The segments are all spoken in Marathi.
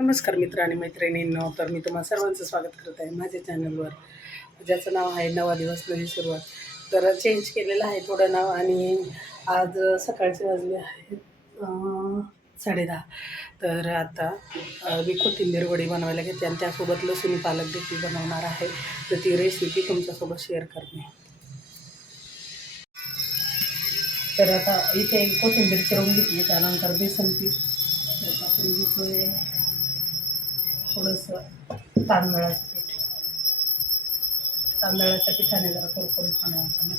नमस्कार मित्र आणि मैत्रिणींनो. तर मी तुम्हा सर्वांचं स्वागत करत आहे माझ्या चॅनलवर, ज्याचं नाव आहे नवा दिवस नवी सुरुवात. तर चेंज केलेलं आहे थोडं नाव, आणि आज सकाळचे वाजले आहेत 10:30. तर आता मी कोथिंबीर वडी बनवायला घेते आणि त्यासोबत लसूण पालक देखील बनवणार आहे. तर ती रेसिपी तुमच्यासोबत शेअर करते. तर आता इथे कोथिंबीर चिरून घेतली, त्यानंतर बेसन पीठ आपण घेतोय, थोडंसं तांदळाचं पीठ. तांदळाच्या पिठाने जरा कुरकुरीत बनवायचं.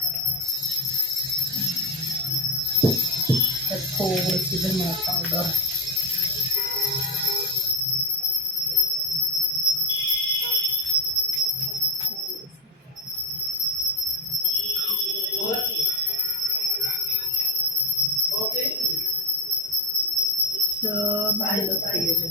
त्यात थोडीशी धनिया पावडर, भाजलं पाहिजे.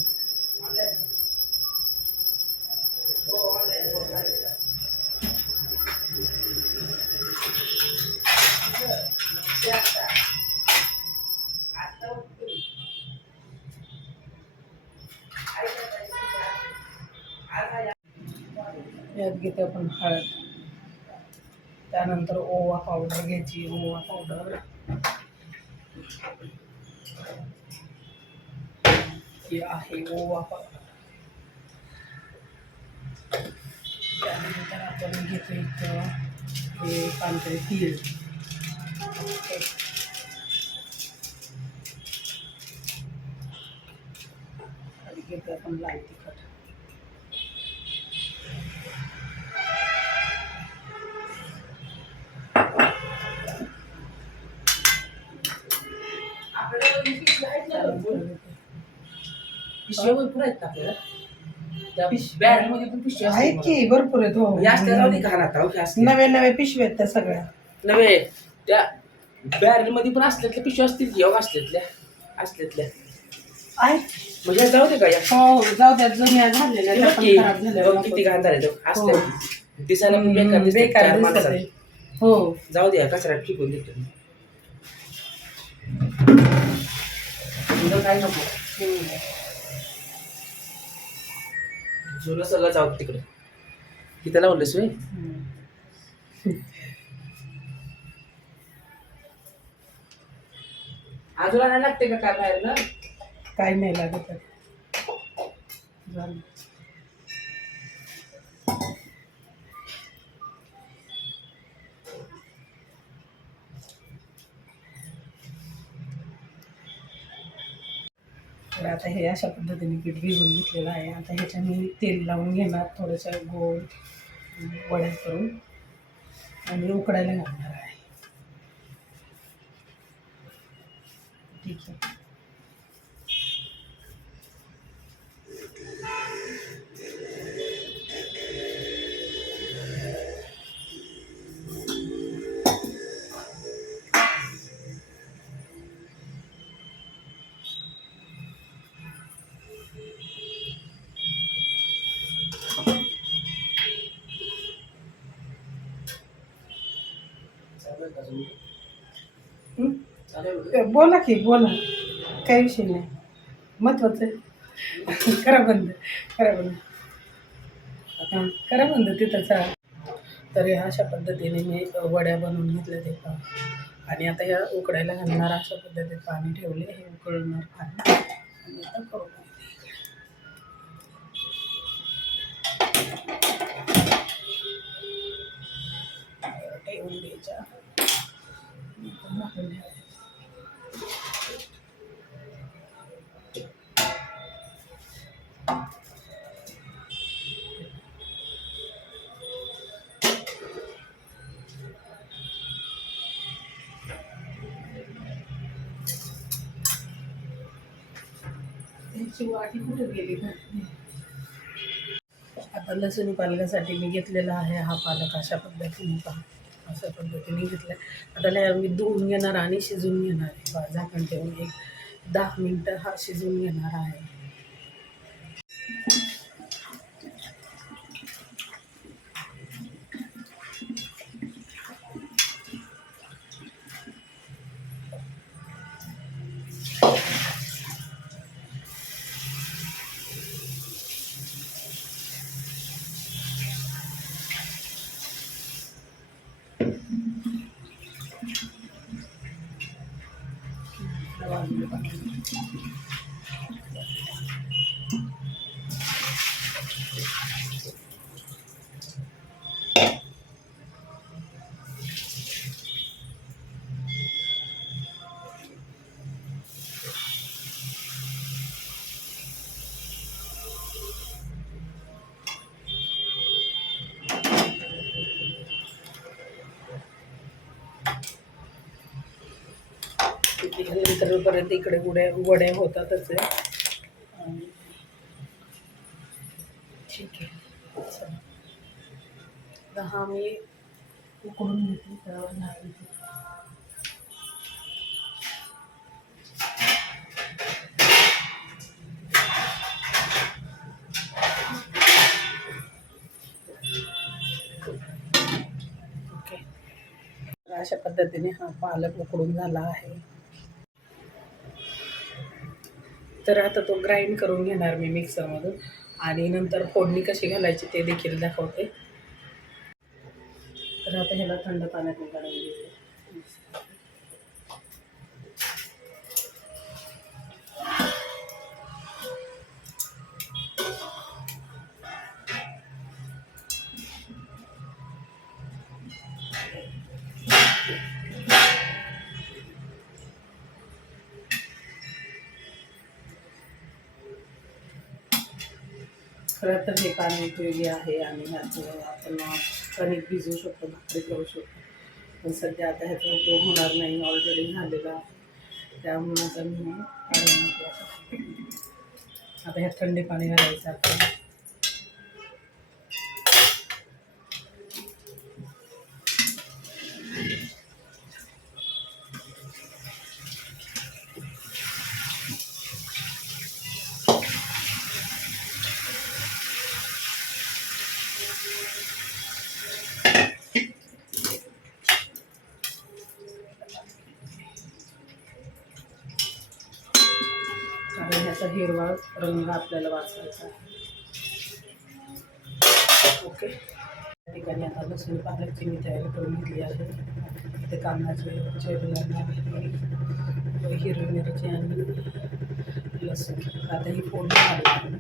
यात घेते आपण हळद, त्यानंतर ओवा पावडर घ्यायची. ओवा पावडर ही आहे, ओवा पावडर. त्यानंतर आपण घेतो इथं हे पांढरे तीळ. आणि घेतो आपण लाल तिखट. पिशव्या भरपूर आहेत आपल्याला. त्या बॅरमध्ये पण पिशव्या आहेत की, भरपूर आहेत. हो, या असल्या जाऊ दे घाण आता. ओके, असते नवे नवे पिशव्या आहेत त्या सगळ्या. नव्हे, त्या बॅरमध्ये पण असल्यातल्या पिशव्या असतील की, असल्यातल्या आहेत म्हणजे जाऊ दे का या. हो, जाऊ द्या. जुन्या झालेल्या त्या पण खराब बघ झाल्या. किती घाण झाले असल्या. दिसायला पण बेकार दिसतात बेकार चार दिसत माणसात. आहे. हो, जाऊ द्या, कचऱ्यात फेकून देतो मी. तुझं काय नको, जुनं सगळं जाऊ तिकडे. तिथं लावलंस वे. अजून आणायला लागते का काय बाहेर ना? काय नाही लागत आहे. झालं. तर आता हे अशा पद्धतीने पीठ भिजवून घेतलेलं आहे. आता ह्याच्या मी तेल लावून घेणार, थोडंसं गोल वड्या करून, आणि उकडायला घालणार आहे. ठीक आहे. बोला की, बोला, काही विषय नाही, महत्वाचं आहे. करा बंद, करा बंद, हां करा बंद तिथंचा. तर ह्या अशा पद्धतीने मी वड्या बनवून घेतल्या ते पहा. आणि आता ह्या उकडायला घालणार. अशा पद्धतीने पाणी ठेवले, हे उकळणार पाणी. आणि आता करू ठेवून द्यायच्या. वाटी कुठे गेली ना. आता लसूण पालकासाठी मी घेतलेला आहे हा पालक. अशा पद्धतीने पहा, अशा पद्धतीने घेतला. आता नाही, मी धुवून घेणार आणि शिजवून घेणार आहे. झाकण ठेवून 10 मिनटं हा शिजवून घेणार आहे. नंतर परत इकडे वड्या होतातच आहे. ठीक आहे, चला 10 मी उकळून घेते त्यावर नाही. ओके, अशा पद्धतीने हा पालक उकडून झाला आहे. तर आता तो ग्राइंड करून घेणार मी मिक्सरमधून आणि नंतर फोडणी कशी घालायची ते देखील दाखवते. तर आता ह्याला थंड पाण्यातून काढून घेते. खरं तर हे पाणी उपयोगी आहे आणि ह्यात आपण कणिक भिजवू शकतो, भाकरी करू शकतो. पण सध्या आता ह्याचा उपयोग होणार नाही, ऑलरेडी झालेला आहे. त्यामुळे आता मी काढून घेते. आता ह्यात थंडी पाणी घालायचं आपण. आणि ह्याचा हिरवा रंग आपल्याला वाचवायचा आहे. ओके, त्या ठिकाणी आता लसूण पालकची मी तयारी करून घेतली आहे. ते कांद्याचे चिरलेला हिरवी मिरची आणि लसूण. आता ही फोडणी घालून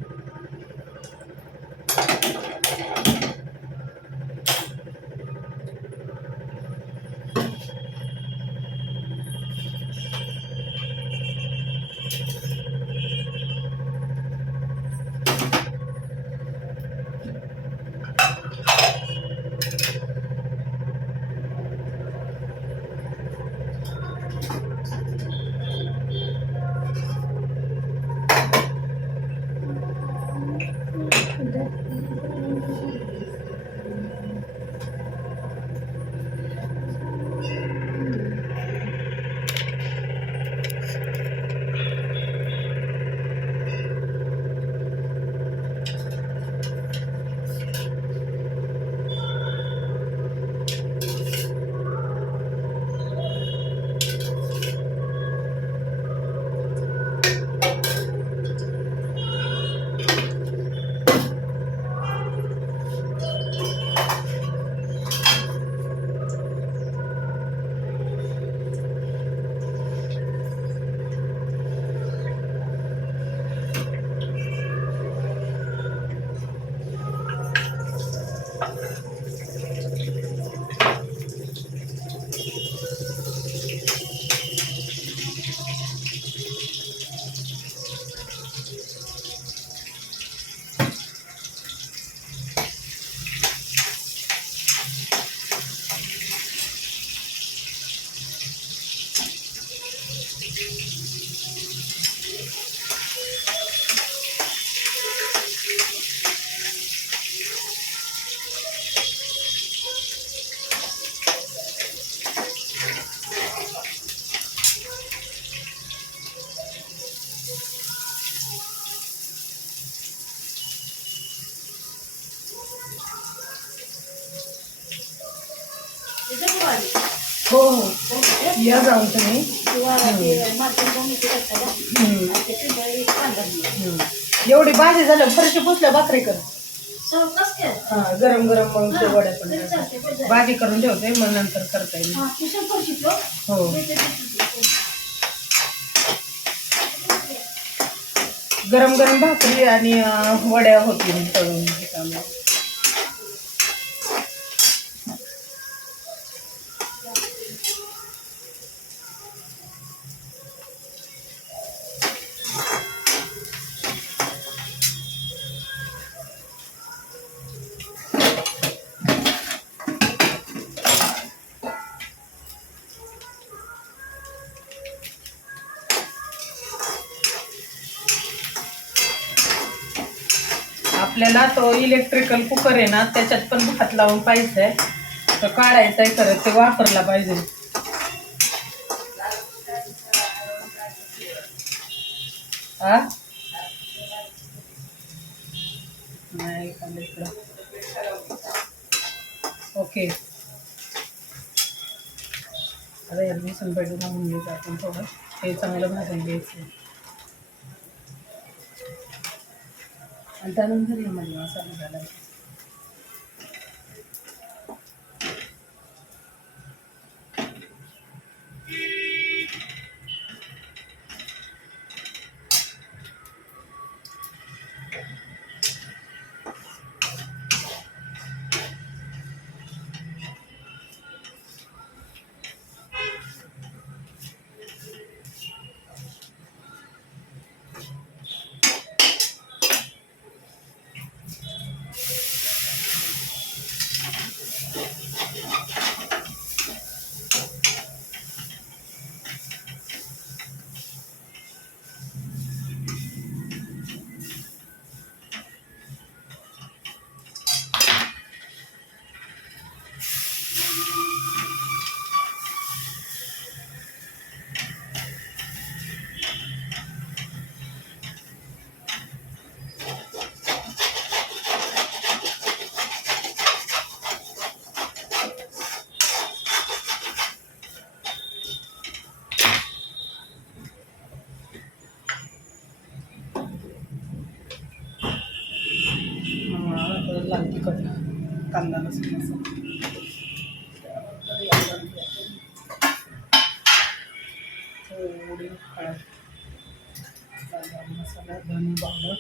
हो हो या जाऊन तुम्ही एवढी भाजी झालं फरशी पुसल्या भाकरी कर गरम गरम मग ते वड्या पण भाजी करून ठेवते मग नंतर करता येईल हो गरम गरम भाकरी आणि वड्या होतील तळून त्यामुळे. आपल्याला तो इलेक्ट्रिकल कुकर आहे ना, त्याच्यात पण भात लावून पाहिजे, तर काढायचा आहे खरं, ते वापरला पाहिजे. हा नाही इकडं. ओके, आता एरवी संपैठी घालून घ्यायचं आपण थोडं, हे चांगलं भाजून घ्यायचं आणि त्यानंतर यामध्ये मसाला घालायचा. लाल तिखट, कांदा लसूण मसाला, थोडी हळद, मसाला, धने पावडर,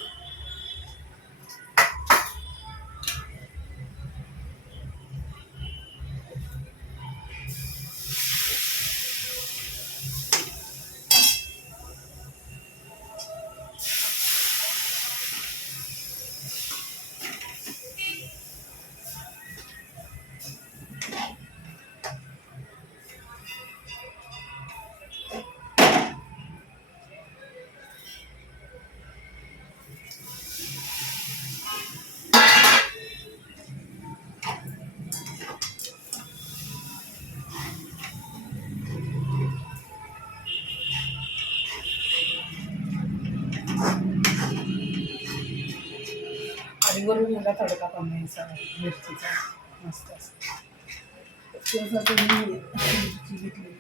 आणि वरून याला तडका बनवायचा मिरचीचा मस्त असं. त्यासाठी मी मिरची घेतलेली आहे.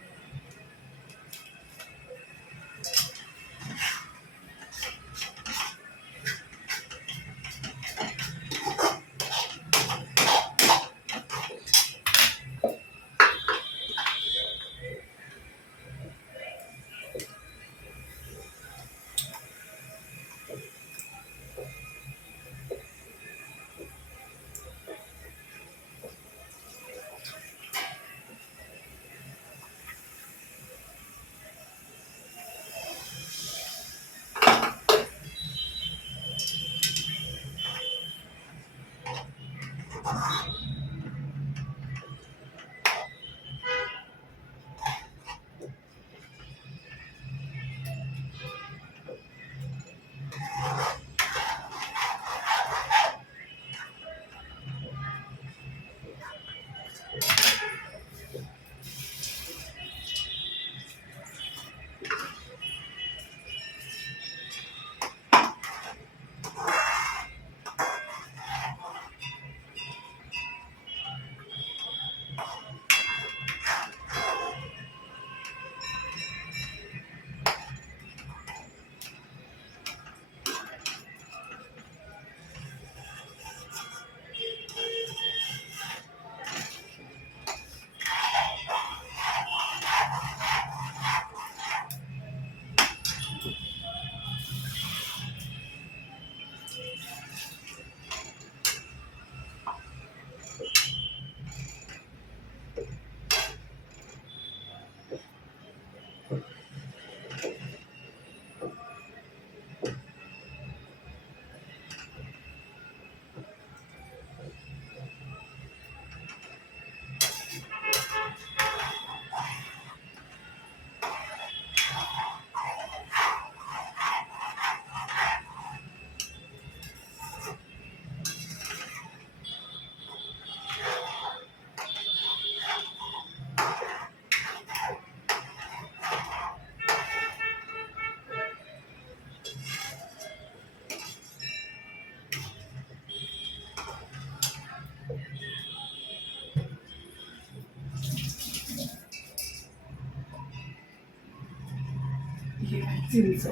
चिंच.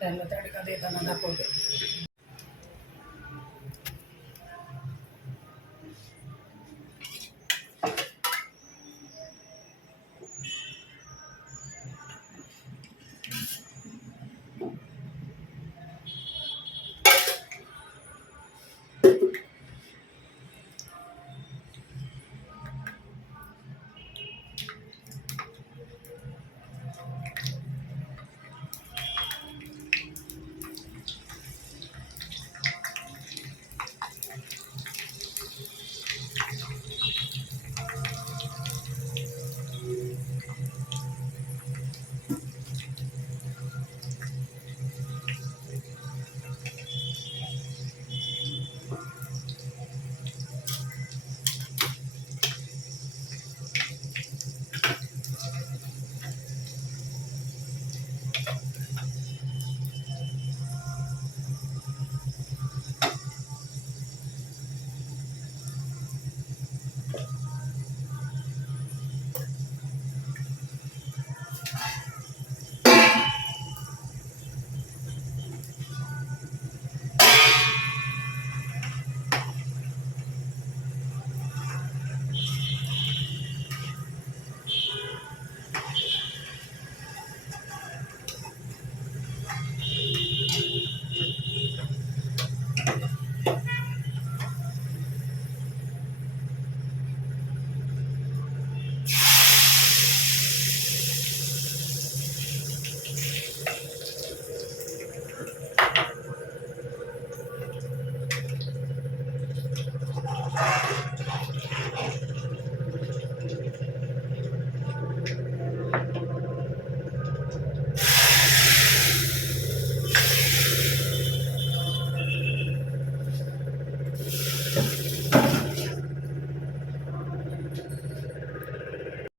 त्याला तडका देताना दाखवते.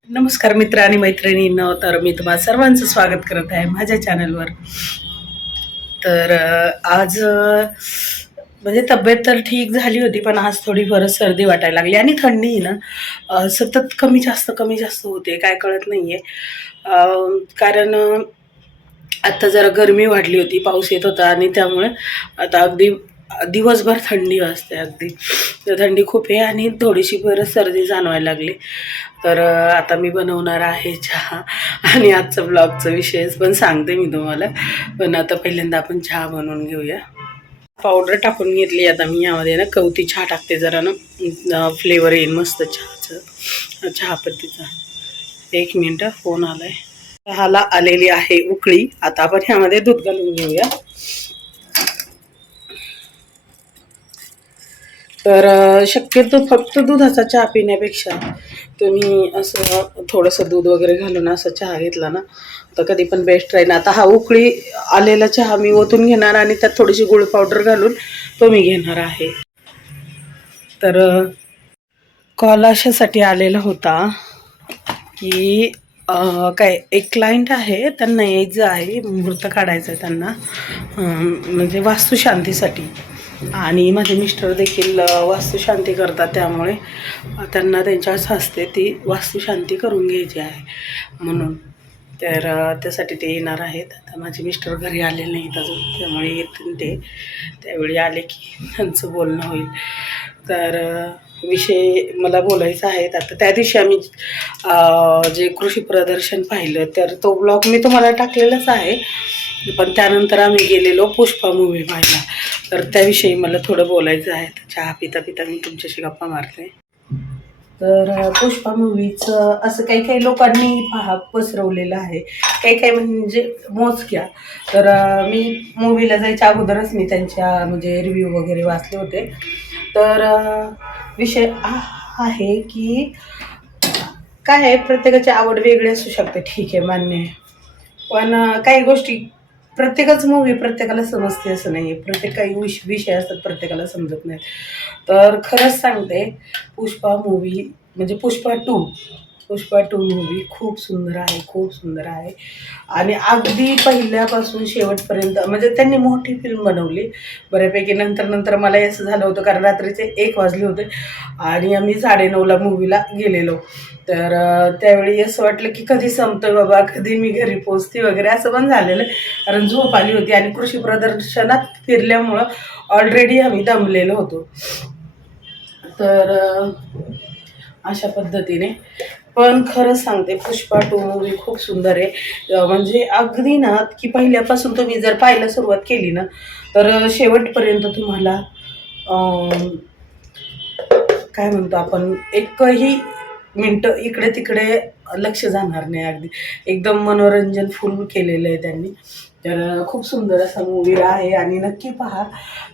नमस्कार मित्र आणि मैत्रिणींनो, तर मी तुम्हा सर्वांचं स्वागत करत आहे माझ्या चॅनलवर. तर आज म्हणजे तब्येत तर ठीक झाली होती, पण आज थोडी बरंच सर्दी वाटायला लागली आणि थंडी ना सतत कमी जास्त होते, काय कळत नाही आहे. कारण आत्ता जरा गरमी वाढली होती, पाऊस येत होता आणि त्यामुळे आता अगदी दिवसभर थंडी वाजते, अगदी तर थंडी खूप आहे आणि थोडीशी बरंच सर्दी जाणवायला लागली. तर आता मी बनवणार आहे चहा आणि आजचा ब्लॉगचा विषयच पण सांगते मी तुम्हाला. पण आता पहिल्यांदा आपण चहा बनवून घेऊया. पावडर टाकून घेतली आता मी यामध्ये ना, गवती चहा टाकते जरा ना, फ्लेवर येईल मस्त चहाचं, चहापत्तीचा. 1 मिनिट, फोन आलाय. चहाला आलेली आहे उकळी. आता आपण ह्यामध्ये दूध घालून घेऊया. तर शक्यतो फक्त दुधाचा चहा पिण्यापेक्षा तुम्ही असं थोडंसं दूध वगैरे घालून असा चहा घेतला ना, तर कधी पण बेस्ट राहील. आता हा उकळी आलेला चहा मी ओतून घेणार आणि त्यात थोडीशी गुळ पावडर घालून तो मी घेणार आहे. तर कॉल अशासाठी आलेला होता की काय एक क्लायंट आहे, त्यांना यायचं आहे, मुहूर्त काढायचं आहे त्यांना, म्हणजे वास्तुशांतीसाठी. आणि माझे मिस्टर देखील वास्तुशांती करतात, त्यामुळे त्यांना त्यांच्याच हस्ते ती वास्तुशांती करून घ्यायची आहे म्हणून. तर त्यासाठी ते येणार आहेत. आता माझे मिस्टर घरी आलेले नाहीत अजून, त्यामुळे येतील ते. त्यावेळी आले की त्यांचं बोलणं होईल. तर विषय मला बोलायचा आहे. आता त्या दिवशी आम्ही जे कृषी प्रदर्शन पाहिलं, तर तो ब्लॉग मी तुम्हाला टाकलेलाच आहे. पण त्यानंतर आम्ही गेलेलो पुष्पा मूव्ही पाहिला, तर त्याविषयी मला थोडं बोलायचं आहे. चहा पिता पिता मी तुमच्याशी गप्पा मारते. तर पुष्पा मूव्हीचं असं काही लोकांनी पसरवलेलं आहे, काही म्हणजे मोजक्या. तर मी मूव्हीला जायच्या अगोदरच मी त्यांच्या म्हणजे रिव्ह्यू वगैरे वाचले होते. तर विषय आहे की काय आहे, प्रत्येकाची आवड वेगळी असू शकते, ठीक आहे, मान्य आहे. पण काही गोष्टी प्रत्येकच मूवी प्रत्येकाला समजते असं नाही आहे. प्रत्येक काही विषय असतात प्रत्येकाला समजत नाही. तर खरंच सांगते, पुष्पा मूवी म्हणजे पुष्पा टू मूवी खूप सुंदर आहे, खूप सुंदर आहे. आणि अगदी पहिल्यापासून शेवटपर्यंत म्हणजे त्यांनी मोठी फिल्म बनवली बऱ्यापैकी. नंतर नंतर मला असं झालं होतं, कारण रात्रीचे 1 वाजले होते आणि आम्ही 9:30ला मूवीला गेलेलो. तर त्यावेळी असं वाटलं की कधी संपतोय बाबा, कधी मी घरी पोचते वगैरे, असं पण झालेलं. कारण झोप आली होती आणि कृषी प्रदर्शनात फिरल्यामुळं ऑलरेडी आम्ही दमलेलो होतो. तर अशा पद्धतीने. पण खरंच सांगते, पुष्पा टू मूवी खूप सुंदर आहे. म्हणजे अगदी ना, की पहिल्यापासून तुम्ही जर पाहायला सुरुवात केली ना, तर शेवटपर्यंत तुम्हाला काय म्हणतो आपण, एकही मिनटं इकडे तिकडे लक्ष जाणार नाही. अगदी एकदम मनोरंजन फुल केलेलं आहे त्यांनी. तर खूप सुंदर असा मूवी आहे आणि नक्की पहा.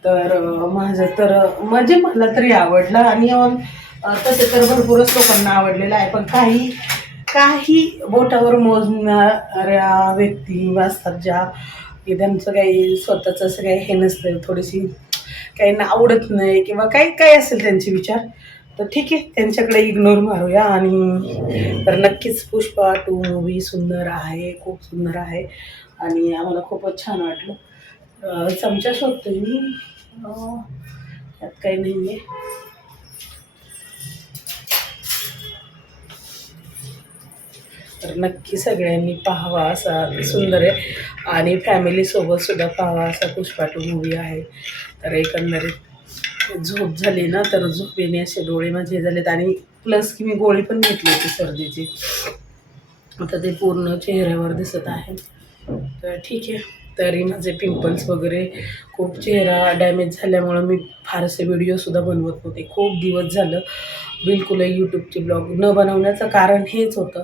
तर माझं तर म्हणजे मला तरी आवडलं आणि तसे तर भरपूरच लोकांना आवडलेलं आहे. पण काही काही बोटावर मोजणाऱ्या व्यक्ती असतात ज्या, की त्यांचं काही स्वतःचं असं काही हे नसतं, थोडीशी काहींना आवडत नाही किंवा काही काय असेल त्यांचे विचार, तर ठीक आहे, त्यांच्याकडे इग्नोर मारूया. आणि तर नक्कीच पुष्पा टू मूवी सुंदर आहे, खूप सुंदर आहे आणि आम्हाला खूपच छान वाटलं. चमचा शोधतोय मी, त्यात काही नाही आहे. तर नक्की सगळ्यांनी पाहावा, असा सुंदर आहे आणि फॅमिलीसोबत सुद्धा पाहावा असा पुष्पा टू मूवी आहे. तर एकंदरीत झोप झाली ना, तर झोपेने असे डोळे माझे झालेत आणि प्लस की मी गोळी पण घेतली होती सर्दीची, आता ते पूर्ण चेहऱ्यावर दिसत आहे. तर ठीक आहे. तरी माझे पिंपल्स वगैरे, खूप चेहरा डॅमेज झाल्यामुळं मी फारसे व्हिडिओसुद्धा बनवत नव्हते. खूप दिवस झालं बिलकुलही यूट्यूबचे ब्लॉग न बनवण्याचं कारण हेच होतं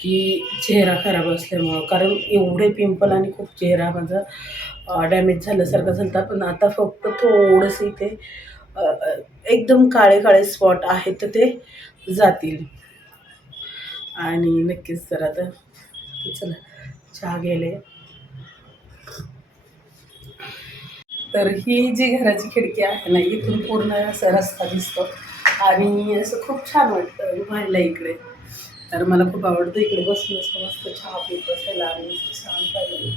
की चेहरा खराब असल्यामुळं. कारण एवढे पिंपल आणि खूप चेहरा माझा डॅमेज झाल्यासारखं झालं होतं. पण आता फक्त थोडंसं इथे एकदम काळे काळे स्पॉट आहेत, तर ते जातील. आणि नक्कीच जर आता चला चहा गेले. तर ही जी घराची खिडकी आहे ना, इथून पूर्ण असा रस्ता दिसतो आणि असं खूप छान वाटतं पाहायला इकडे. तर मला खूप आवडतं इकडे बसून असं मस्त चहा पीत बसायला आणि छान पाहिजे.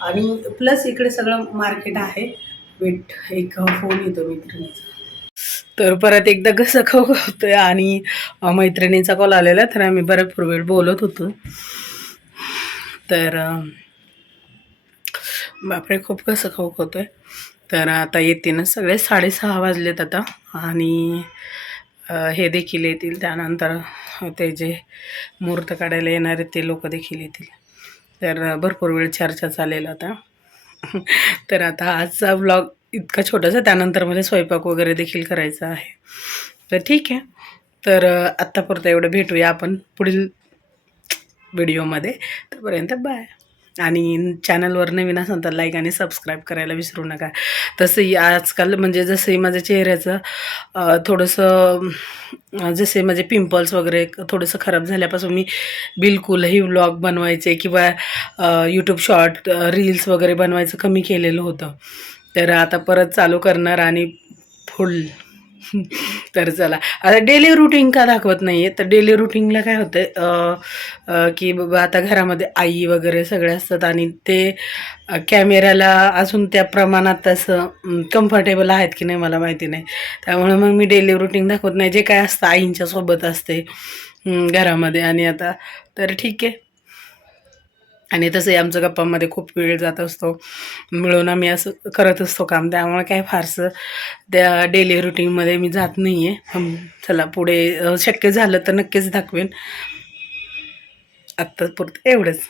आणि प्लस इकडे सगळं मार्केट आहे. वेट, एक फोन येतो मैत्रिणीचा. तर परत एकदा कसं खाऊ होतोय आणि मैत्रिणीचा कॉल आलेला, तर आम्ही भरपूर वेळ बोलत होतो. तर बापरे, खूप कसं खाऊ होतोय. तर आता येते ना सगळे, 6:30 वाजलेत आता आणि हे देखील येतील. त्यानंतर ते जे मुहूर्त काढायला येणार आहेत ते लोक देखील येतील. तर भरपूर वेळ चर्चा चालेल आता. तर आता आजचा ब्लॉग इतका छोटासा, त्यानंतर मला स्वयंपाक वगैरे देखील करायचा आहे. तर ठीक आहे. तर आत्तापुरतं एवढं, भेटूया आपण पुढील व्हिडिओमध्ये. तोपर्यंत बाय. आणि चॅनलवर नवीन असाल तर लाईक आणि सबस्क्राईब करायला विसरू नका. तसंही आजकाल म्हणजे जसंही माझ्या चेहऱ्याचं थोडंसं जसे माझे पिंपल्स वगैरे थोडंसं खराब झाल्यापासून मी बिलकुलही व्लॉग बनवायचे किंवा यूट्यूब शॉर्ट रील्स वगैरे बनवायचं कमी केलेलं होतं. तर आता परत चालू करणार आणि फुल. तर चला, आता डेली रुटीन का दाखवत नाही आहे, तर डेली रुटीनला काय होतं की बाबा आता घरामध्ये आई वगैरे सगळे असतात आणि ते कॅमेऱ्याला अजून त्या प्रमाणात असं कम्फर्टेबल आहेत की नाही मला माहिती नाही. त्यामुळे मग मी डेली रुटीन दाखवत नाही. जे काय असतं आईंच्या सोबत असते घरामध्ये. आणि आता तर ठीक आहे. आणि तसंही आमच्या गप्पांमध्ये खूप वेळ जात असतो, मिळून आम्ही असं करत असतो काम. त्यामुळे काय फारसं त्या डेली रुटीनमध्ये मी जात नाही आहे. चला पुढे शक्य झालं तर नक्कीच दाखवेन. आत्तापुरतं एवढंच.